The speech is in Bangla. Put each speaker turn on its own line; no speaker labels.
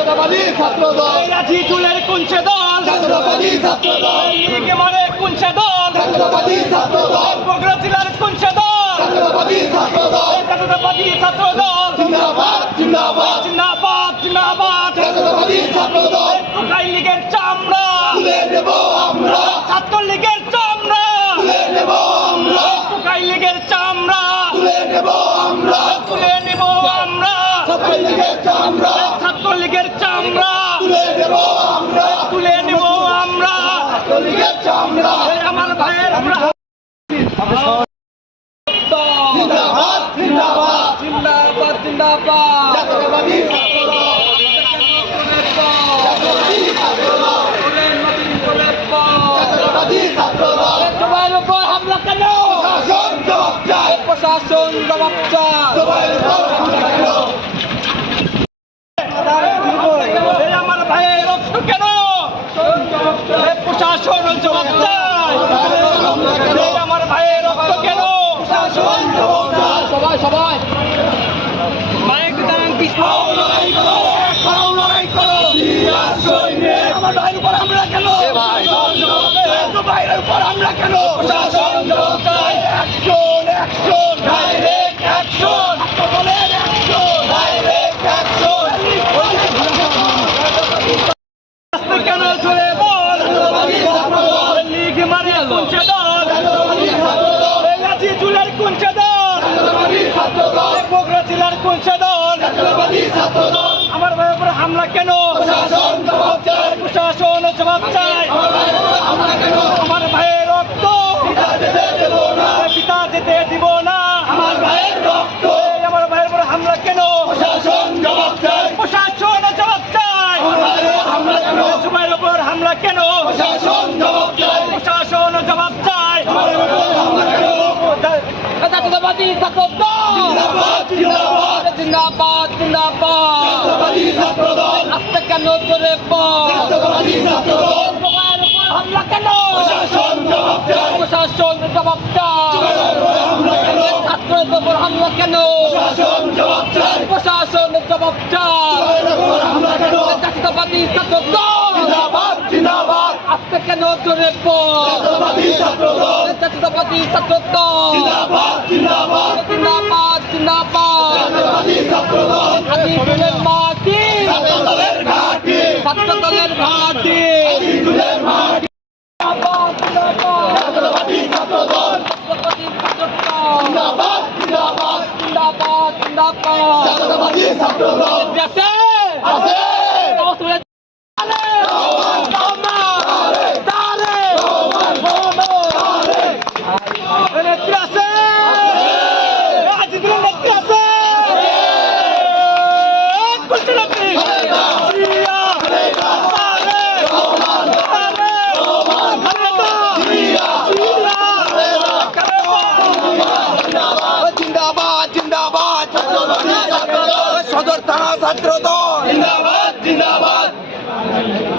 জাতীয়তাবাদী ছাত্র দল
রাজি চুলের কুঞ্চে দল
জাতীয়তাবাদী ছাত্র দল
লিগে মারে কুঞ্চে দল
জাতীয়তাবাদী ছাত্র দল
বগুড়া জেলার কুঞ্চে দল
জাতীয়তাবাদী ছাত্র দল
জাতীয়তাবাদী ছাত্র দল
জিন্দাবাদ। জিন্দাবাদ
জিন্দাবাদ। জিন্দাবাদ
জাতীয়তাবাদী ছাত্র দল
টুকাই লীগের চামড়া।
তুলে নেব আমরা।
ছাত্র লীগের চামড়া।
তুলে নেব আমরা।
টুকাই লীগের চামড়া।
তুলে নেব আমরা।
তুলে নিব আমরা। ছাত্র লীগের চামড়া।
তুলে নেব আমরা।
তুলে নিব আমরা।
ছাত্রলীগের চামড়া।
এই আমার ভাইয়ের আমরা।
জিন্দাবাদ জিন্দাবাদ।
জিন্দাবাদ জিন্দাবাদ।
জাতীয়তাবাদী ছাত্র দল জাতীয়তাবাদী ছাত্র দল জাতীয়তাবাদী ছাত্র দল
সবার উপর হামলা কেন
শাসন জবাব চাই
প্রশাসন জবাব চায়
সবার উপর হামলা কেন
এই আমার ভাইয়ের রক্ত কেন এই প্রশাসন জবাব চায় এই আমার ভাইয়ের রক্ত কেন
শাসন জবাব চাই
সবাই সবাই মাইক দাঁড়ান কি
খাও লড়াই করো খাও লড়াই করো বিরাট সৈনিক আমার ভাইয়ের উপর হামলা কেন? ভাইয়ের উপর হামলা কেন? অ্যাকশন অ্যাকশন ডাইরেক্ট অ্যাকশন দলের অ্যাকশন ডাইরেক্ট অ্যাকশন
কেন চলে? বল। লিগ মারে কুঞ্চে দল। এই কুঞ্চে দল। বগুড়া জেলার কুঞ্চে দল। আমার ভাইয়ের উপর হামলা কেন
শাসন জবাব চাই
প্রশাসন জবাব চায় আমার ভাইয়ের রক্ত। পিতা যেতে দিব না।
আমার ভাইয়ের রক্ত।
আমার ভাইয়ের উপর হামলা কেন?
শাসন জবাব চাই
প্রশাসন জবাব চায়
হামলা কেন?
সময়ের উপর হামলা কেন?
শাসন জবাব চাই
প্রশাসন জবাব চায় জাতীয়তাবাদী ছাত্র
জিন্দাবাদ জিন্দাবাদ
জিন্দাবাদ জিন্দাবাদ। আস্তে কেন চলে বল
জাতীয়তাবাদী ছাত্র দল
সময়ের উপর হামলা কেন
শাসন জবাব চাই
প্রশাসন জবাব ছাত্রের উপর হামলা কেন
শাসন
প্রশাসন জবাব জাতীয়তাবাদী ছাত্র আস্তে কেন বল
জাতীয়তাবাদী ছাত্র জিন্দাবাদ জিন্দাবাদ
মাটি
জাতীয়তাবাদী ছাত্র দল আছে জিন্দাবাদ